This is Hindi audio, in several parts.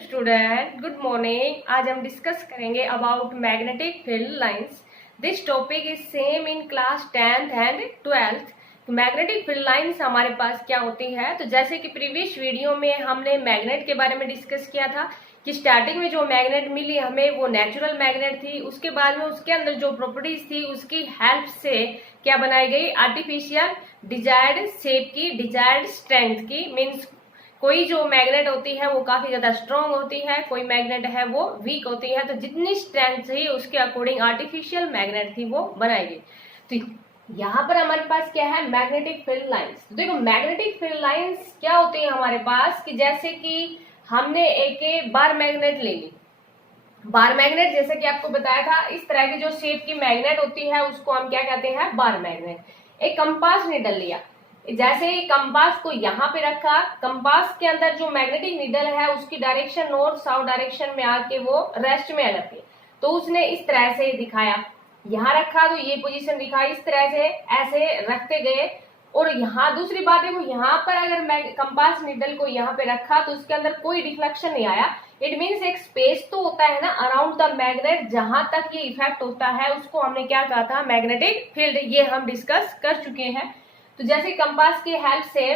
Student good morning. आज हम डिस्कस करेंगे about magnetic field lines. This topic is same in class 10th and 12th। तो मैग्नेटिक फील्ड लाइंस हमारे पास क्या होती है, तो जैसे कि प्रीवियस वीडियो में हमने मैग्नेट के बारे में डिस्कस किया था कि स्टार्टिंग में जो मैग्नेट मिली हमें वो नेचुरल मैग्नेट थी, उसके बाद में उसके अंदर जो प्रॉपर्टीज थी उसकी हेल्प से क्या बनाई गई, आर्टिफिशियल डिजायर्ड शेप की, डिजायर्ड स्ट्रेंथ की। मीन्स कोई जो मैग्नेट होती है वो काफी ज्यादा स्ट्रॉन्ग होती है, कोई मैग्नेट है वो वीक होती है, तो जितनी स्ट्रेंथ थी उसके अकॉर्डिंग आर्टिफिशियल मैग्नेट थी वो बनाई गई। तो यहाँ पर हमारे पास क्या है, मैग्नेटिक फील्ड लाइंस। तो देखो मैग्नेटिक फील्ड लाइंस क्या होती है हमारे पास कि जैसे कि हमने एक बार मैग्नेट ले ली। बार मैग्नेट जैसे कि आपको बताया था, इस तरह की जो शेप की मैग्नेट होती है उसको हम क्या कहते हैं, बार मैग्नेट। एक कंपास नीडल लिया, जैसे ही कंपास को यहाँ पे रखा, कंपास के अंदर जो मैग्नेटिक नीडल है उसकी डायरेक्शन नॉर्थ साउथ डायरेक्शन में आके वो रेस्ट में आ जाती है। तो उसने इस तरह से दिखाया, यहाँ रखा तो ये पोजीशन दिखा, इस तरह से ऐसे रखते गए। और यहाँ दूसरी बात है, वो यहाँ पर अगर मैं कंपास नीडल को यहाँ पे रखा तो उसके अंदर कोई रिफ्लेक्शन नहीं आया। इट मीन्स एक स्पेस तो होता है ना अराउंड द मैग्नेट, जहां तक ये इफेक्ट होता है उसको हमने क्या कहा था, मैग्नेटिक फील्ड। ये हम डिस्कस कर चुके हैं। तो जैसे कंपास की हेल्प से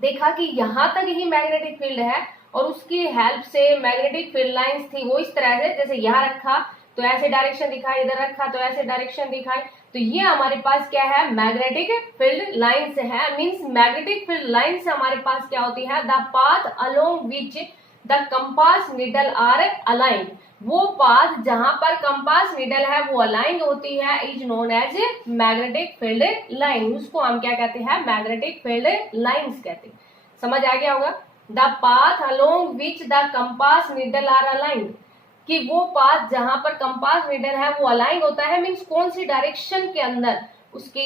देखा कि यहाँ तक ही मैग्नेटिक फील्ड है और उसकी हेल्प से मैग्नेटिक फील्ड लाइंस थी वो इस तरह से, जैसे यहाँ रखा तो ऐसे डायरेक्शन दिखाई, इधर रखा तो ऐसे डायरेक्शन दिखाई। तो ये हमारे पास क्या है, मैग्नेटिक फील्ड लाइंस है। मींस मैग्नेटिक फील्ड लाइंस हमारे पास क्या होती है, the path along which the compass needle are aligned. वो पाथ जहां पर कंपास नीडल है वो अलाइंड होती है is known as magnetic field line. उसको हम क्या कहते हैं, मैग्नेटिक फील्ड लाइंस कहते हैं। समझ आ गया होगा। The path along which the compass needle are aligned, कि वो पाथ जहां पर कंपास नीडल है वो अलाइन होता है। मीन्स कौन सी डायरेक्शन के अंदर उसकी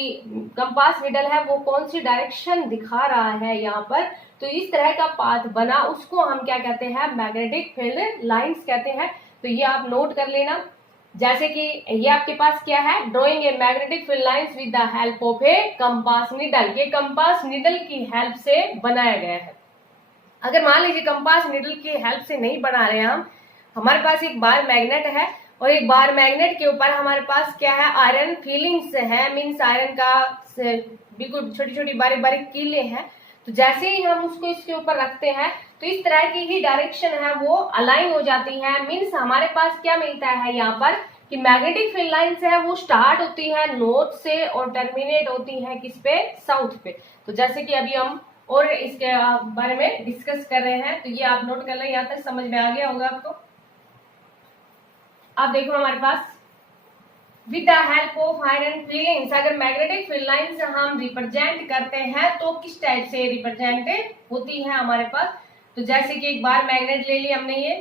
कंपास नीडल है वो कौन सी डायरेक्शन दिखा रहा है यहाँ पर, तो इस तरह का पाथ बना उसको हम क्या कहते हैं, मैग्नेटिक फील्ड लाइंस कहते हैं। तो ये आप नोट कर लेना। जैसे कि ये आपके पास क्या है, drawing a magnetic field lines with the help of A compass needle. ये कंपास नीडल की हेल्प से बनाया गया है। अगर मान लीजिए कंपास नीडल की हेल्प से नहीं बना रहे हम, हमारे पास एक बार मैग्नेट है और एक बार मैग्नेट के ऊपर हमारे पास क्या है, आयरन फीलिंग्स है। मीन्स आयरन का बिल्कुल छोटी छोटी बारीक बारीक कीले हैं। तो जैसे ही हम उसको इसके ऊपर रखते हैं तो इस तरह की ही डायरेक्शन है वो अलाइन हो जाती है। मीन्स हमारे पास क्या मिलता है यहाँ पर कि मैग्नेटिक फील्ड लाइंस है वो स्टार्ट होती है नॉर्थ से और टर्मिनेट होती है किस पे, साउथ पे। तो जैसे कि अभी हम और इसके बारे में डिस्कस कर रहे हैं, तो ये आप नोट कर लें, यहाँ तक समझ में आ गया होगा आपको। अब देखो हमारे पास with the help of iron filings, अगर मैग्नेटिक फील्ड लाइंस हम रिप्रेजेंट करते हैं तो किस टाइप से रिप्रेजेंट होती है हमारे पास। तो जैसे कि एक बार मैग्नेट ले लिया हमने ये,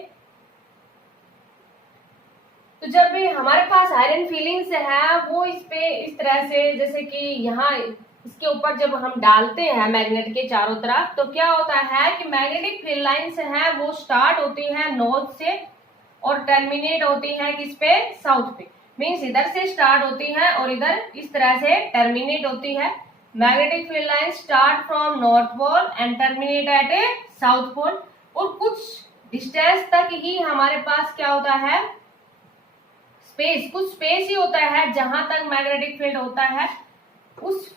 तो जब भी हमारे पास आयरन फीलिंग्स है वो इस पे इस तरह से, जैसे कि यहाँ इसके ऊपर जब हम डालते हैं मैग्नेट के चारों तरफ, तो क्या होता है कि मैग्नेटिक फील्ड लाइंस है वो स्टार्ट होती है नॉर्थ से और टर्मिनेट होती है किस पे, साउथ पे। मीन्स इधर से स्टार्ट होती है और इधर इस तरह से टर्मिनेट होती है। Magnetic field line start from north pole and terminate at a south pole. और कुछ डिस्टेंस तक ही हमारे पास क्या होता है, स्पेस, कुछ स्पेस ही होता है जहां तक मैग्नेटिक फील्ड होता है। उस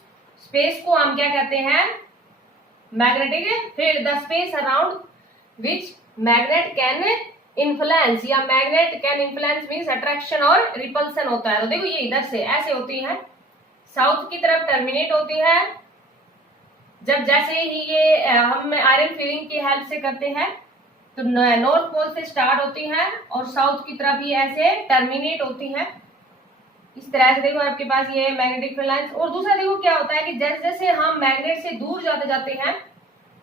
स्पेस को हम क्या कहते हैं, magnetic field. The space around which magnet can influence, या magnet can influence means attraction और रिपल्सन होता है। तो देखो ये इधर से ऐसे होती है, साउथ की तरफ टर्मिनेट होती है। जब जैसे ही ये हम आयरन फीलिंग की हेल्प से करते हैं तो नॉर्थ पोल से स्टार्ट होती है और साउथ की तरफ ही ऐसे टर्मिनेट होती है। इस तरह से देखो आपके पास ये मैग्नेटिक फील्ड लाइंस। और दूसरा देखो क्या होता है कि जैसे जैसे हम मैग्नेट से दूर जाते जाते हैं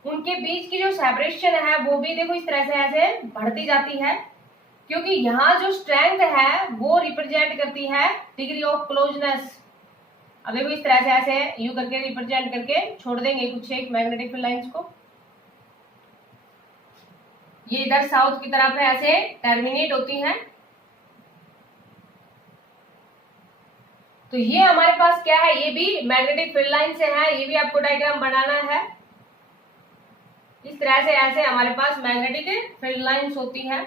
उनके बीच की जो सेपरेशन है वो भी देखो इस तरह से ऐसे बढ़ती जाती है, क्योंकि यहाँ जो स्ट्रेंथ है वो रिप्रेजेंट करती है डिग्री ऑफ क्लोजनेस। अब देखो इस तरह से ऐसे यू करके रिप्रेजेंट करके छोड़ देंगे कुछ एक मैग्नेटिक फील्ड लाइंस को। ये इधर साउथ की तरफ है ऐसे टर्मिनेट होती है। तो ये हमारे पास क्या है, ये भी मैग्नेटिक फील्ड लाइन से है, ये भी आपको डायग्राम बनाना है। इस तरह से ऐसे हमारे पास मैग्नेटिक फील्ड लाइंस होती है।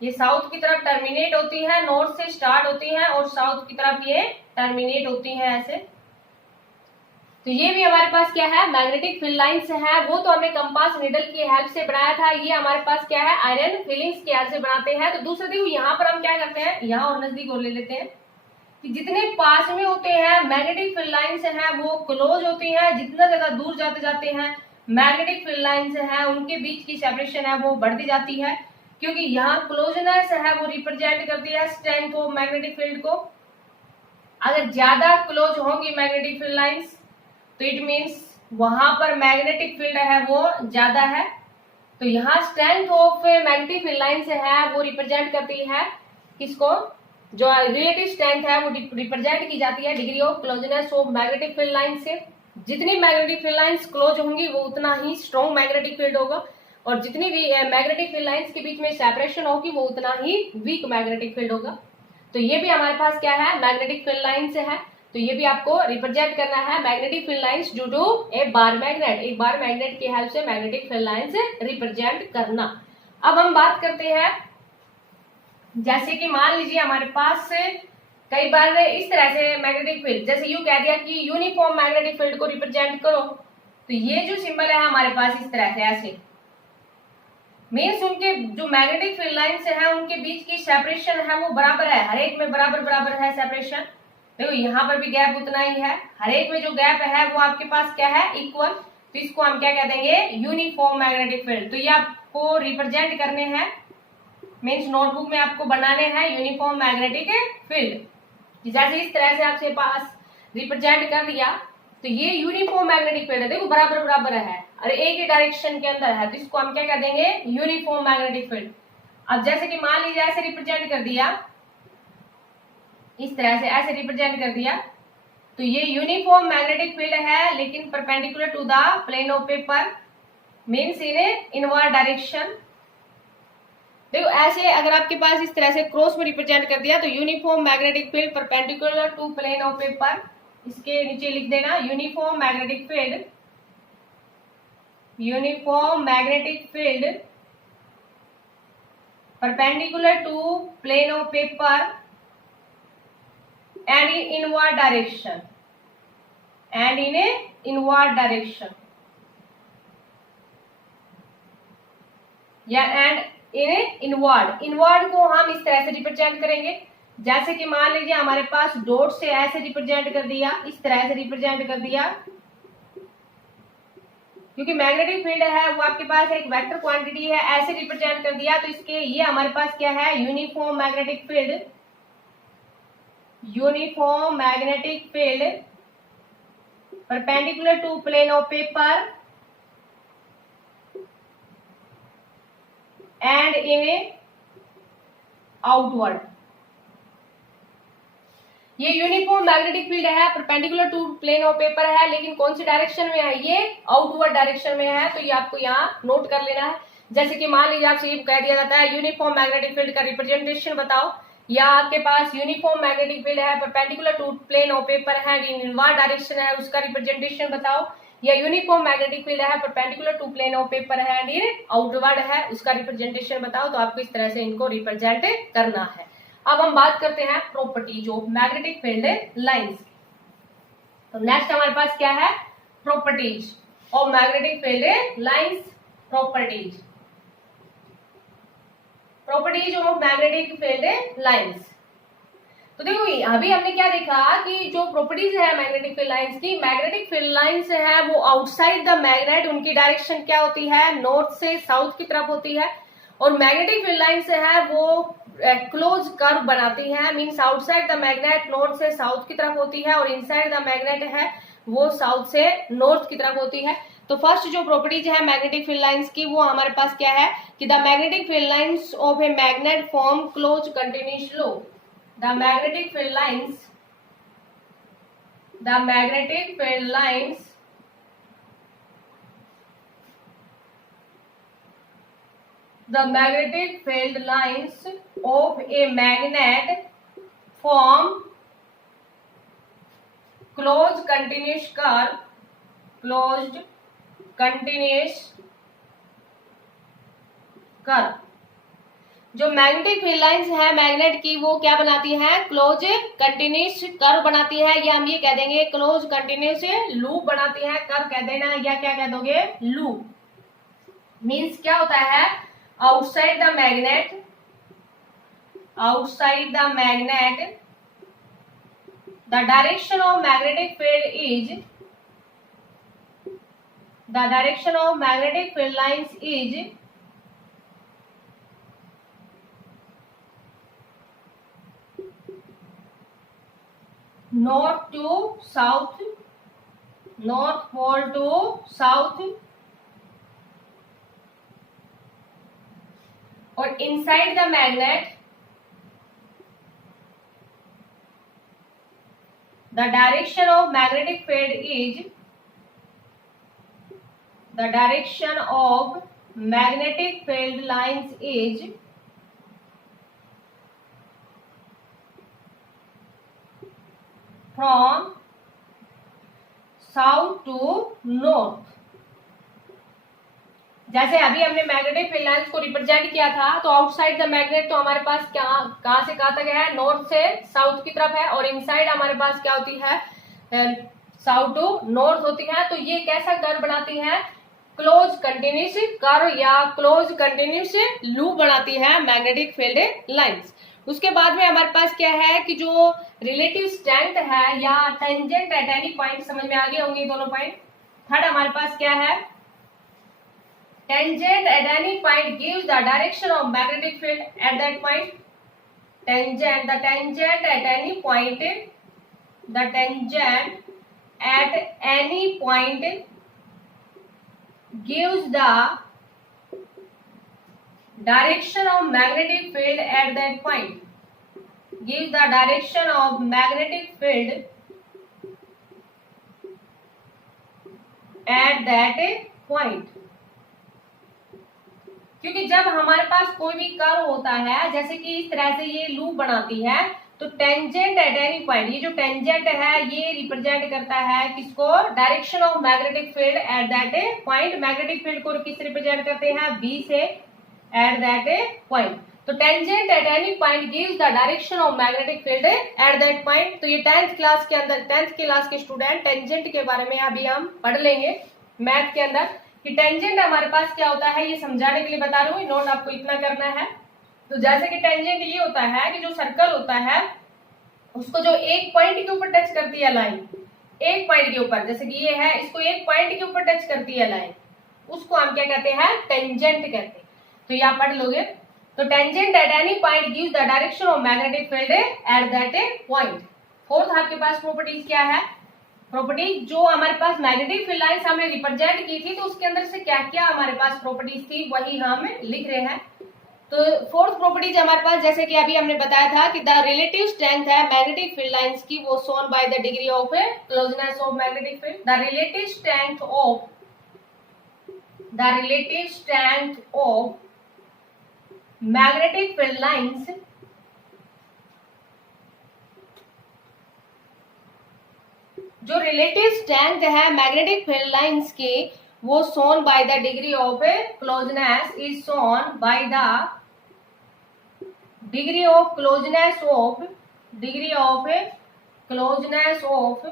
ये साउथ की तरफ टर्मिनेट होती है, नॉर्थ से स्टार्ट होती है और साउथ की तरफ ये टर्मिनेट होती है ऐसे। तो ये भी हमारे पास क्या है, मैग्नेटिक फील्ड लाइंस है। वो तो हमने कंपास निडल की हेल्प से बनाया था, ये हमारे पास क्या है, आयरन फिलिंग्स की हेल्प से बनाते हैं। तो दूसरे देखो यहाँ पर हम क्या करते हैं, यहाँ और नजदीक और ले लेते हैं कि जितने पास में होते हैं मैग्नेटिक फील्ड लाइंस हैं वो क्लोज होती हैं, जितना ज्यादा दूर जाते जाते हैं मैग्नेटिक फील्ड लाइंस हैं उनके बीच की सेपरेशन है वो बढ़ती जाती है, क्योंकि यहाँ क्लोजनेस है वो रिप्रेजेंट करती है स्ट्रेंथ ऑफ मैग्नेटिक फील्ड को। अगर ज्यादा क्लोज होंगी मैग्नेटिक फील्ड लाइंस तो इट मीन्स वहां पर मैग्नेटिक फील्ड है वो ज्यादा है। तो यहाँ strength of magnetic field lines है वो रिप्रेजेंट करती है किसको, जो रिलेटिव स्ट्रेंथ है वो रिप्रेजेंट की जाती है degree of closeness of magnetic field line से। जितनी मैग्नेटिक फील्ड लाइंस क्लोज होंगी वो उतना ही स्ट्रॉन्ग मैग्नेटिक फील्ड होगा, और जितनी भी मैग्नेटिक फील्ड लाइंस के बीच में सेपरेशन होगी वो उतना ही वीक मैग्नेटिक फील्ड होगा। तो ये भी हमारे पास क्या है, मैग्नेटिक फील्ड लाइंस है। तो ये भी आपको रिप्रेजेंट करना है magnetic field lines due to a bar magnet, एक बार मैग्नेट की हेल्प से मैग्नेटिक फील्ड लाइंस रिप्रेजेंट करना। अब हम बात करते हैं, जैसे कि मान लीजिए हमारे पास कई बार इस तरह से मैग्नेटिक फील्ड, जैसे यू कह दिया कि यूनिफॉर्म मैग्नेटिक फील्ड को रिप्रेजेंट करो, तो ये जो सिंबल है हमारे पास इस तरह से ऐसे मीन्स उनके जो मैग्नेटिक फील्ड लाइंस है उनके बीच की सेपरेशन है वो बराबर है, हर एक में बराबर बराबर है सेपरेशन। देखो यहाँ पर भी गैप उतना ही है, हर एक में जो गैप है वो आपके पास क्या है, इक्वल। तो इसको हम क्या कह देंगे, यूनिफॉर्म मैग्नेटिक फील्ड। तो ये आपको रिप्रेजेंट करने हैं, मीन्स नोटबुक में आपको बनाने हैं यूनिफॉर्म मैग्नेटिक फील्ड। जैसे इस तरह से आपके पास रिप्रेजेंट कर दिया तो ये यूनिफॉर्म मैग्नेटिक फील्ड है, देखो बराबर बराबर है और एक ही डायरेक्शन के अंदर है, तो इसको हम क्या कर देंगे, यूनिफॉर्म मैग्नेटिक फील्ड। अब जैसे कि मान लीजिए ऐसे रिप्रेजेंट कर दिया, इस तरह से ऐसे रिप्रेजेंट कर दिया, तो ये यूनिफॉर्म मैग्नेटिक फील्ड है लेकिन perpendicular to the plane of paper, means in inward direction. देखो ऐसे अगर आपके पास इस तरह से क्रॉस में रिप्रेजेंट कर दिया तो uniform magnetic field perpendicular to plane of paper, इसके नीचे लिख देना uniform magnetic field, uniform magnetic field perpendicular to plane of paper and in inward direction, and in a inward direction, या एंड इन इनवर्ड। इनवर्ड को हम इस तरह से रिप्रेजेंट करेंगे, जैसे कि मान लीजिए हमारे पास डॉट से ऐसे रिप्रेजेंट कर दिया, इस तरह से रिप्रेजेंट कर दिया, क्योंकि मैग्नेटिक फील्ड है वो आपके पास एक वेक्टर क्वांटिटी है, ऐसे रिप्रेजेंट कर दिया तो इसके ये हमारे पास क्या है, uniform magnetic field, uniform magnetic field perpendicular to plane of paper and in outward. ये यूनिफॉर्म मैग्नेटिक फील्ड है, perpendicular to plane of paper है, लेकिन कौन सी डायरेक्शन में है, ये आउटवर्ड डायरेक्शन में है। तो ये आपको यहाँ नोट कर लेना है। जैसे कि मान लीजिए आपसे ये कह दिया जाता है यूनिफॉर्म मैग्नेटिक फील्ड का रिप्रेजेंटेशन बताओ, या आपके पास यूनिफॉर्म मैग्नेटिक फील्ड है perpendicular to plane of paper है, इनवर्ड डायरेक्शन है, उसका रिप्रेजेंटेशन बताओ, या यूनिफॉर्म मैग्नेटिक फील्ड है perpendicular to plane of paper है एंड आउटवर्ड है, उसका रिप्रेजेंटेशन बताओ। तो आपको इस तरह से इनको रिप्रेजेंट करना है। अब हम बात करते हैं properties of magnetic field lines. तो नेक्स्ट हमारे पास क्या है, properties of magnetic field lines. Properties of magnetic field lines. तो देखो अभी हमने क्या देखा कि जो प्रॉपर्टीज है मैग्नेटिक फील्ड लाइंस की, मैग्नेटिक फील्ड लाइंस है वो आउटसाइड द मैग्नेट, उनकी डायरेक्शन क्या होती है, नॉर्थ से साउथ की तरफ होती है, और मैग्नेटिक फील्ड लाइंस है वो क्लोज कर्व बनाती है, means outside the magnet north से साउथ की तरफ होती है, और इनसाइड द मैग्नेट है वो साउथ से नॉर्थ की तरफ होती है। तो फर्स्ट जो प्रॉपर्टीज है मैग्नेटिक फील्ड लाइंस की वो हमारे पास क्या है कि the magnetic field lines of a magnet form close continuous low. The magnetic field lines, the magnetic field lines the magnetic field lines of a magnet form closed continuous curve, closed continuous curve. जो मैग्नेटिक फील्ड लाइंस है मैग्नेट की वो क्या बनाती है, क्लोज कंटिन्यूस कर्व बनाती है, या हम ये कह देंगे क्लोज कंटिन्यूस लूप बनाती है। कर्व कह देना या क्या कह दोगे, लूप। मीन्स क्या होता है, outside the magnet, outside the magnet the direction of magnetic field is, the direction of magnetic field lines is north to south, north pole to south, और inside the magnet the direction of magnetic field is, the direction of magnetic field lines is from south to north। जैसे अभी हमने मैग्नेटिक फील्ड लाइंस को रिप्रेजेंट किया था, तो आउटसाइड द मैग्नेट तो हमारे पास क्या, कहां से कहां तक है, नॉर्थ से साउथ की तरफ है, और इनसाइड हमारे पास क्या होती है, साउथ टू नॉर्थ होती है। तो ये कैसा कर्व बनाती है, क्लोज कंटिन्यूस कर्व या क्लोज कंटिन्यूस लूप बनाती है मैग्नेटिक फील्ड लाइंस। उसके बाद में हमारे पास क्या है कि जो रिलेटिव स्ट्रेंथ है या टेंजेंट एट एनी पॉइंट, समझ में आ गए होंगे दोनों पॉइंट। थर्ड हमारे पास क्या है, tangent at any point gives the direction of magnetic field at that point। tangent, the tangent at any point, the tangent at any point gives the direction of magnetic field at that point, gives the direction of magnetic field at that point। क्योंकि जब हमारे पास कोई भी कर्व होता है, जैसे कि इस तरह से ये लूप बनाती है, तो टेंजेंट एट एनी पॉइंट, ये जो टेंजेंट है ये रिप्रेजेंट करता है किसको, direction of magnetic field at that point. Magnetic field को किस रिप्रेजेंट करते हैं, बी से, एट दैट पॉइंट। तो tangent at any point gives the direction of magnetic field at that point. तो ये 10th क्लास के अंदर, 10th क्लास के स्टूडेंट टेंजेंट के बारे में अभी हम पढ़ लेंगे मैथ के अंदर कि टेंजेंट हमारे पास क्या होता है, ये समझाने के लिए बता रहा हूँ, नोट आपको इतना करना है। तो जैसे कि टेंजेंट ये होता है कि जो सर्कल होता है उसको जो एक पॉइंट के ऊपर टच करती है लाइन, एक पॉइंट के ऊपर, जैसे कि ये है, इसको एक पॉइंट के ऊपर टच करती है लाइन, उसको हम क्या कहते हैं, टेंजेंट कहते हैं। तो ये आप पढ़ लोगे। तो tangent at any point gives the direction of magnetic field at that point. Fourth आपके पास प्रॉपर्टीज क्या है, प्रॉपर्टी जो हमारे पास मैग्नेटिक फील्ड लाइंस हमने रिप्रेजेंट की थी, तो उसके अंदर से क्या क्या हमारे पास प्रॉपर्टीज थी वही हम लिख रहे हैं। तो फोर्थ प्रॉपर्टीज हमारे पास, जैसे कि अभी हमने बताया था कि द रिलेटिव स्ट्रेंथ है मैग्नेटिक फील्ड लाइंस की, वो shown by the degree of closeness of magnetic field. The relative strength of, the relative strength of magnetic field lines जो रिलेटिव स्ट्रेंथ है मैग्नेटिक फील्ड लाइंस की, वो shown by the degree of closeness, is shown by the degree of closeness of, degree of closeness of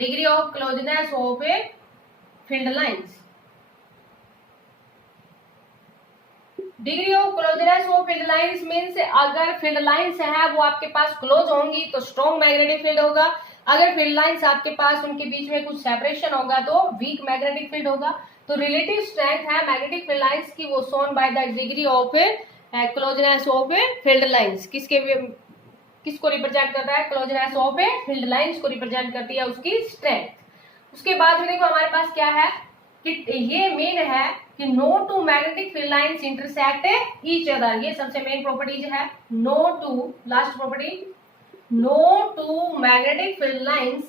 degree of closeness of field lines. Degree of closeness of field lines means अगर फील्ड लाइंस है वो आपके पास क्लोज होंगी तो स्ट्रॉन्ग मैग्नेटिक फील्ड होगा, अगर फील्ड लाइंस आपके पास उनके बीच में कुछ सेपरेशन होगा तो वीक मैग्नेटिक फील्ड होगा। तो रिलेटिव स्ट्रेंथ है मैग्नेटिक फील्ड लाइंस की, वो shown by the degree of closeness of field lines. किसको रिप्रेजेंट करता है, क्लोजनेस ऑफ फील्ड लाइंस को रिप्रेजेंट करती है उसकी स्ट्रेंथ। उसके बाद देखो हमारे पास क्या है कि ये मेन है कि no two magnetic field lines intersect each other, ये सबसे मेन प्रॉपर्टीज है। No two, last property, no two magnetic field lines,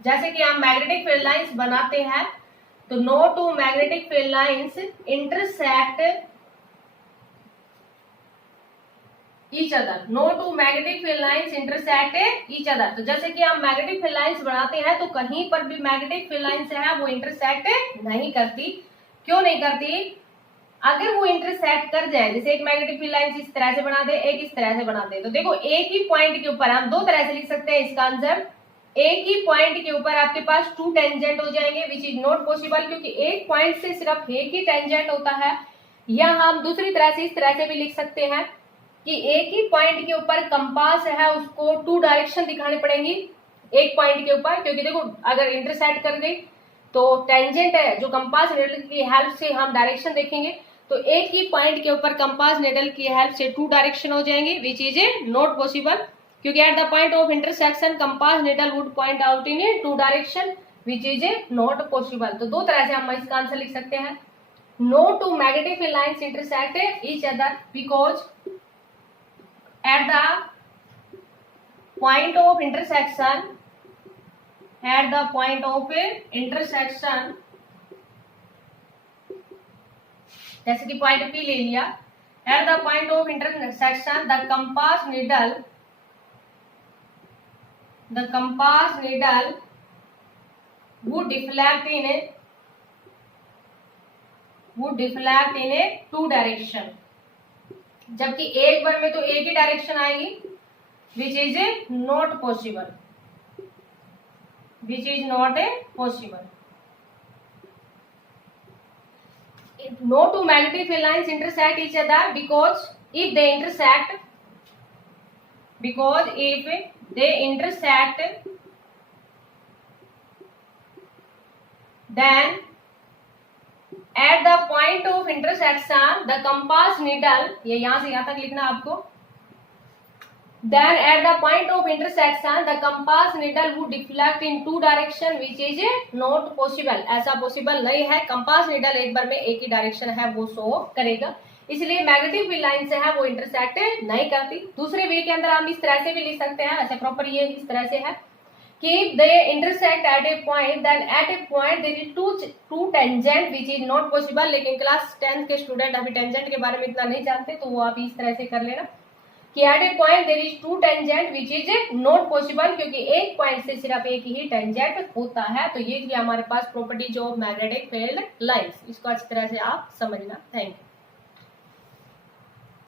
जैसे कि हम मैग्नेटिक फील्ड लाइंस बनाते हैं तो no two magnetic field lines intersect each other, no two magnetic field lines intersect each other. तो जैसे कि हम मैग्नेटिक फील्ड लाइंस बनाते हैं तो कहीं पर भी मैग्नेटिक फील्ड लाइंस है वो इंटरसेक्ट नहीं करती। क्यों नहीं करती? अगर वो इंटरसेक्ट कर जाए, जैसे एक मैग्नेटिक फील्ड लाइन इस तरह से बना दे, एक इस तरह से बना दे, तो देखो एक ही पॉइंट के ऊपर हम दो तरह से लिख सकते हैं इसका आंसर। एक ही पॉइंट के ऊपर आपके पास टू टेंजेंट हो जाएंगे विच इज नॉट पॉसिबल, क्योंकि एक पॉइंट से सिर्फ एक ही टेंजेंट होता है। या हम दूसरी तरह से इस तरह से भी लिख सकते हैं कि एक ही पॉइंट के ऊपर कंपास है उसको टू डायरेक्शन दिखानी पड़ेंगी एक पॉइंट के ऊपर, क्योंकि देखो अगर इंटरसेक्ट कर गई तो टेंजेंट है जो कंपास निडल की हेल्प से हम डायरेक्शन देखेंगे, तो एक ही पॉइंट के ऊपर कंपास निडल की हेल्प से टू डायरेक्शन हो जाएंगे which is a not possible, क्योंकि at the point of intersection compass needle would point out in a two direction which is a not possible. तो दो तरह से हम इसका आंसर लिख सकते हैं, no two magnetic field lines intersect each other because at the point of intersection जैसे कि पॉइंट P ले लिया, at the point of intersection the compass needle would deflect in a two direction, जबकि एक बार में तो एक ही डायरेक्शन आएगी which is a not possible, no two magnetic field lines intersect each other because if they intersect then at the point of intersection the compass needle, ये यहां से यहां तक लिखना आपको, then at the point of intersection the compass needle would deflect in two direction which is not possible, ऐसा पॉसिबल नहीं है। कंपास नीडल एक बार में एक ही डायरेक्शन है वो शो करेगा, इसलिए मैग्नेटिक फील्ड लाइन से है वो इंटरसेक्ट नहीं करती। दूसरे वे के अंदर हम इस तरह से भी लिख सकते हैं, ऐसे प्रॉपर ये इस तरह से है कि they intersect at a point, then at a point there is two tangent which is not possible। लेकिन क्लास 10 के स्टूडेंट अभी टेंजेंट के बारे में इतना नहीं जानते, तो वो आप इस तरह से कर लेना कि at a point there is two tangent which is not possible, क्योंकि एक पॉइंट से सिर्फ एक ही टेंजेंट होता है। तो ये थी हमारे पास properties of magnetic field lines, इसको अच्छी तरह से आप समझना। Thank you.